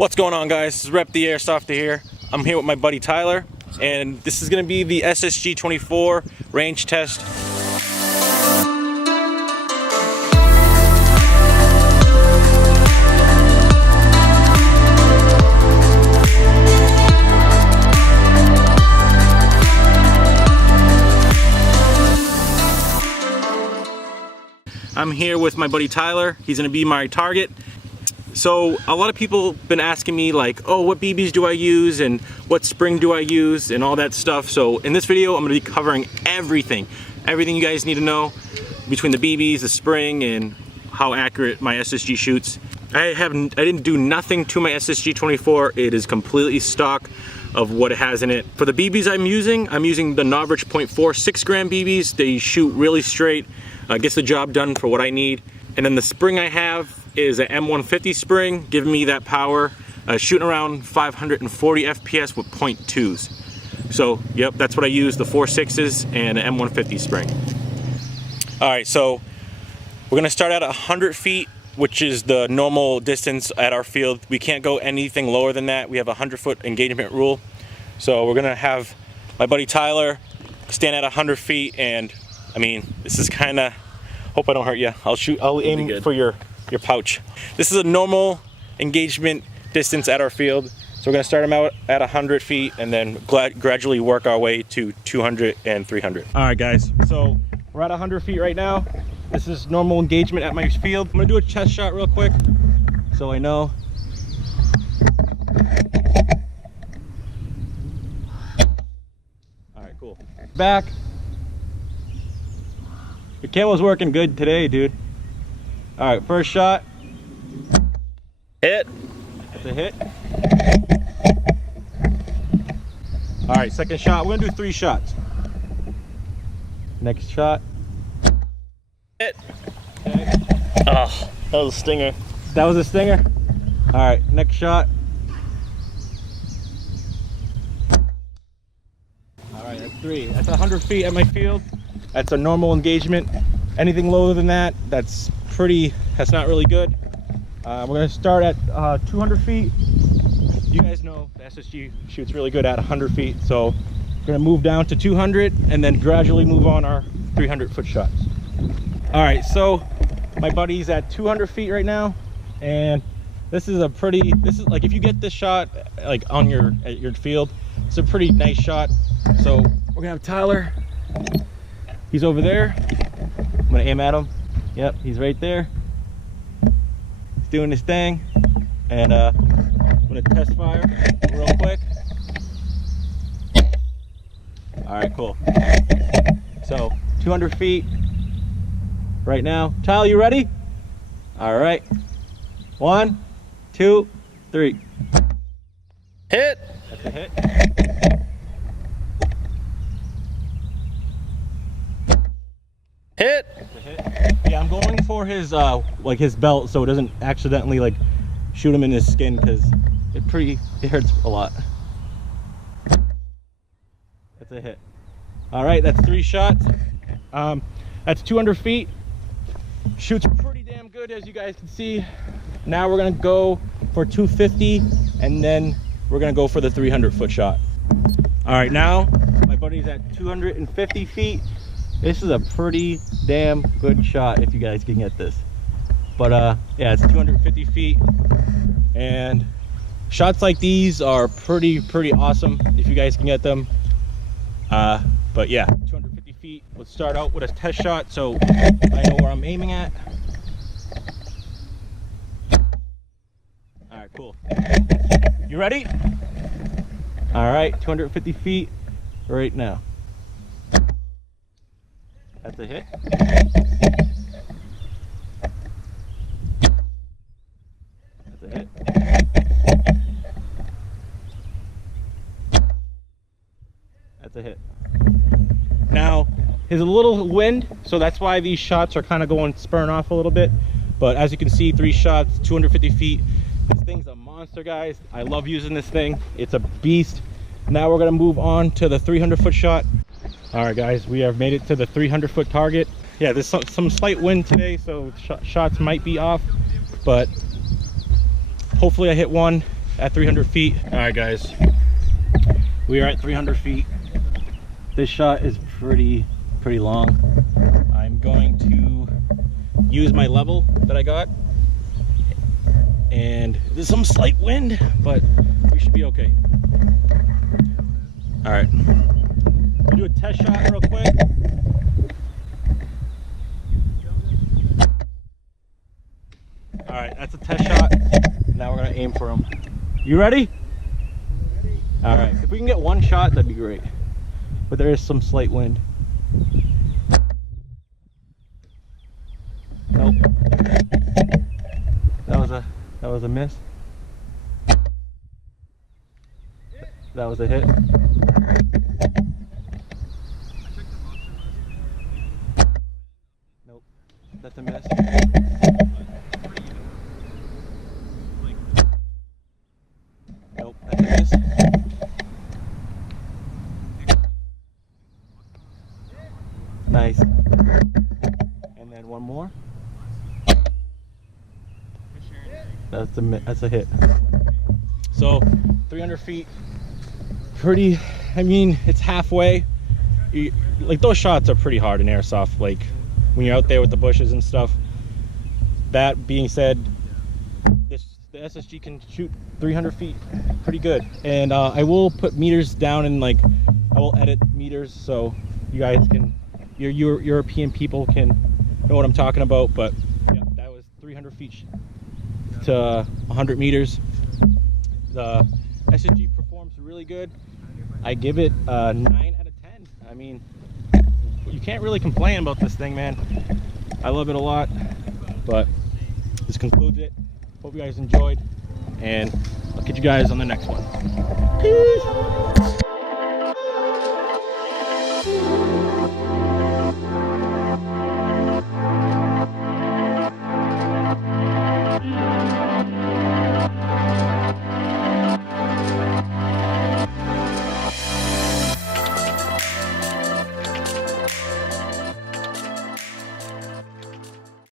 What's going on, guys? This is Rep the Airsoft here. I'm here with my buddy Tyler, and this is going to be the SSG24 range test. I'm here with my buddy Tyler. He's going to be my target. So a lot of people have been asking me like, oh, what BBs do I use and what spring do I use and all that stuff. So in this video, I'm going to be covering everything you guys need to know between the BBs, the spring, and how accurate my SSG shoots. I didn't do nothing to my SSG24. It is completely stock of what it has in it. For the BBs I'm using the NOVRITSCH .4 6-gram BBs. They shoot really straight, gets the job done for what I need. And then the spring I have is an M150 spring, giving me that power, shooting around 540 FPS with .2s. So, yep, that's what I use, the 4.6s and an M150 spring. All right, so we're gonna start at 100 feet, which is the normal distance at our field. We can't go anything lower than that. We have a 100-foot engagement rule. So we're gonna have my buddy Tyler stand at 100 feet, and I mean, this is kinda, hope I don't hurt you. I'll aim for your pouch. This is a normal engagement distance at our field. So we're gonna start them out at 100 feet and then gradually work our way to 200 and 300. All right, guys, so we're at 100 feet right now. This is normal engagement at my field. I'm gonna do a chest shot real quick so I know. All right, cool. Back. The camo's working good today, dude. All right, first shot. Hit. That's a hit. All right, second shot. We're gonna do 3 shots. Next shot. Hit. Okay. Oh, that was a stinger. That was a stinger? All right, next shot. All right, that's 3. That's 100 feet at my field. That's a normal engagement. Anything lower than that, that's not really good. We're gonna start at 200 feet. You guys know the SSG shoots really good at 100 feet. So we're gonna move down to 200 and then gradually move on our 300-foot shots. All right, so my buddy's at 200 feet right now. And this is like, if you get this shot like at your field, it's a pretty nice shot. So we're gonna have Tyler. He's over there. I'm gonna aim at him. Yep, he's right there. He's doing his thing. And I'm gonna test fire real quick. All right, cool. So 200 feet right now. Tyler, you ready? All right. 1, 2, 3. Hit. That's a hit. Hit. Yeah, I'm going for his like his belt so it doesn't accidentally like shoot him in his skin, because it hurts a lot. That's a hit. All right, that's 3 shots. That's 200 feet. Shoots pretty damn good, as you guys can see. Now we're gonna go for 250 and then we're gonna go for the 300-foot shot. All right, now my buddy's at 250 feet. This is a pretty damn good shot if you guys can get this. But yeah, it's 250 feet. And shots like these are pretty awesome if you guys can get them. But yeah, 250 feet. Let's start out with a test shot so I know where I'm aiming at. All right, cool. You ready? All right, 250 feet right now. That's a hit. That's a hit. That's a hit. Now, there's a little wind, so that's why these shots are kind of spurring off a little bit. But as you can see, 3 shots, 250 feet. This thing's a monster, guys. I love using this thing. It's a beast. Now we're gonna move on to the 300-foot shot. All right, guys, we have made it to the 300-foot target. Yeah, there's some slight wind today, so shots might be off, but hopefully I hit one at 300 feet. All right, guys, we are at 300 feet. This shot is pretty long. I'm going to use my level that I got, and there's some slight wind, but we should be okay. All right, we'll do a test shot real quick. All right, that's a test shot. Now we're gonna aim for him. You ready? All right, if we can get one shot, that'd be great. But there is some slight wind. Nope. That was a miss. That was a hit. Nope. That's a miss. Nope, that's a miss. Nice. And then one more. That's a hit. So 300 feet, pretty, I mean, it's halfway. Like, those shots are pretty hard in airsoft, like when you're out there with the bushes and stuff. That being said, the SSG can shoot 300 feet pretty good. And I will put meters down, and like I will edit meters so you guys can, your European people can know what I'm talking about. But yeah, that was 300 feet to 100 meters. The SSG performs really good. I give it a 9 out of 10. I mean, you can't really complain about this thing, man. I love it a lot. But this concludes it. Hope you guys enjoyed, and I'll catch you guys on the next one. Peace.